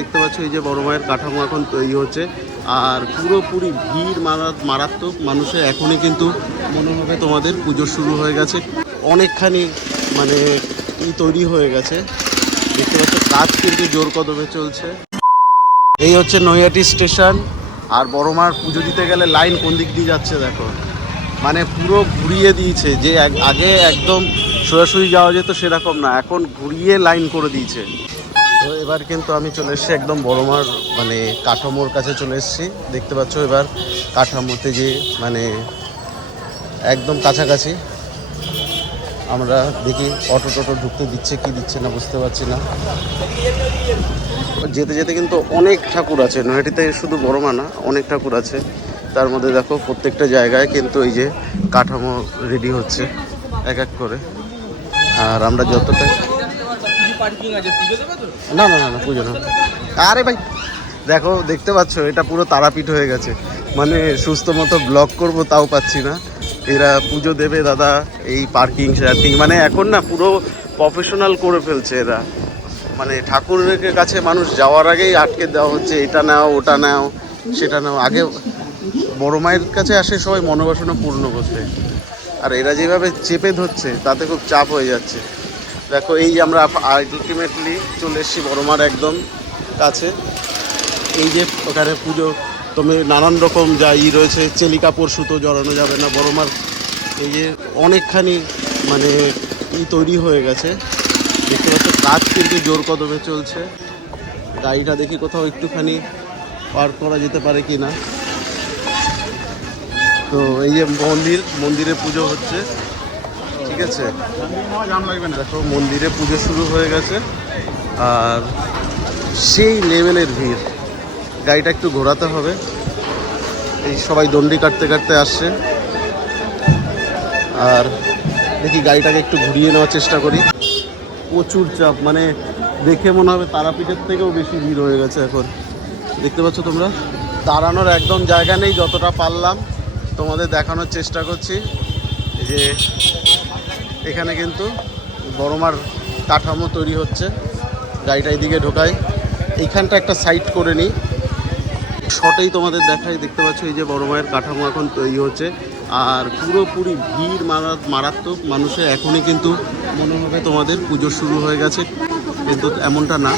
দেখতে পাচ্ছ, এই যে বড় মায়ের কাঠামো এখন তৈরি হচ্ছে। আর পুরোপুরি ভিড় মারা, মারাত্মক। মানুষের এখনই কিন্তু মনে হবে তোমাদের পুজো শুরু হয়ে গেছে। অনেকখানি মানে ই তৈরি হয়ে গেছে। দেখতে পাচ্ছ, কাজ কিন্তু জোর কদমে চলছে। এই হচ্ছে নৈহাটি স্টেশন। আর বড় মার পুজো দিতে গেলে লাইন কোন দিক দিয়ে যাচ্ছে দেখো। মানে পুরো ঘুরিয়ে দিয়েছে যে আগে একদম সোজাসুজি যাওয়া যেত সেরকম না। এখন ঘুরিয়ে লাইন করে দিয়েছে। এবার কিন্তু আমি চলে এসেছি একদম বড় মার মানে কাঠামোর কাছে চলে এসেছি। দেখতে পাচ্ছ এবার কাঠামোতে যে মানে একদম কাছাকাছি। আমরা দেখি অটো টোটো ঢুকতে দিচ্ছে কি দিচ্ছে না বুঝতে পারছি না। যেতে যেতে কিন্তু অনেক ঠাকুর আছে। নৈহাটিতে শুধু বড় মা না, অনেক ঠাকুর আছে। তার মধ্যে দেখো প্রত্যেকটা জায়গায় কিন্তু এই যে কাঠামো রেডি হচ্ছে, এক এক করে। আর আমরা যতটা না না না না পুজো না। আরে ভাই দেখো দেখতে পাচ্ছ এটা পুরো তারাপীঠ হয়ে গেছে। মানে সুস্থ মতো ব্লগ করব তাও পাচ্ছি না। এরা পুজো দেবে দাদা এই পার্কিং শার্কিং মানে এখন না পুরো প্রফেশনাল করে ফেলছে এরা। মানে ঠাকুরের কাছে মানুষ যাওয়ার আগেই আটকে দেওয়া হচ্ছে এটা নাও ওটা নাও সেটা নাও। আগে বড় মায়ের কাছে আসে সবাই মনোবাসনা পূর্ণ করতে। আর এরা যেভাবে চেপে ধরছে তাতে খুব চাপ হয়ে যাচ্ছে। দেখো, এই আমরা আলটিমেটলি চলে এসেছি বড়মার একদম কাছে। এই যে ওখানে পুজো, তুমি নানান রকম যা ই রয়েছে, চেলি কাপড়, সুতো জড়ানো যাবে না বড়মার। এই যে অনেকখানি মানে ই তৈরি হয়ে গেছে। দেখতে পাচ্ছ, কাজ কিন্তু জোর কদমে চলছে। গাড়িটা দেখি কোথাও একটুখানি পার করা যেতে পারে কি না তো এই যে মন্দির, মন্দিরে পুজো হচ্ছে। আছে দেখো, মন্দিরে পুজো শুরু হয়ে গেছে। আর সেই লেভেলের ভিড়। গাড়িটা একটু ঘোরাতে হবে। এই সবাই দণ্ডি কাটতে কাটতে আসছে। আর দেখি গাড়িটাকে একটু ঘুরিয়ে নেওয়ার চেষ্টা করি। প্রচুর চাপ মানে দেখে মনে হবে তারাপীঠের থেকেও বেশি ভিড় হয়ে গেছে এখন। দেখতে পাচ্ছ তোমরা? দাঁড়ানোর একদম জায়গা নেই, যতটা পারলাম। তোমাদের দেখানোর চেষ্টা করছি। যে এখানে কিন্তু বড়মার কাঠামো তৈরি হচ্ছে। গাড়িটা এদিকে ঢোকায়। এইখানটা একটা সাইড করে নিই। শটেই তোমাদের দেখাই, দেখতে পাচ্ছ এই যে বড় মায়ের কাঠামো এখন তৈরি হচ্ছে। আর পুরোপুরি ভিড় মারা মারাত্মক মানুষের এখনই কিন্তু মনে হবে তোমাদের পুজো শুরু হয়ে গেছে। কিন্তু এমনটা না।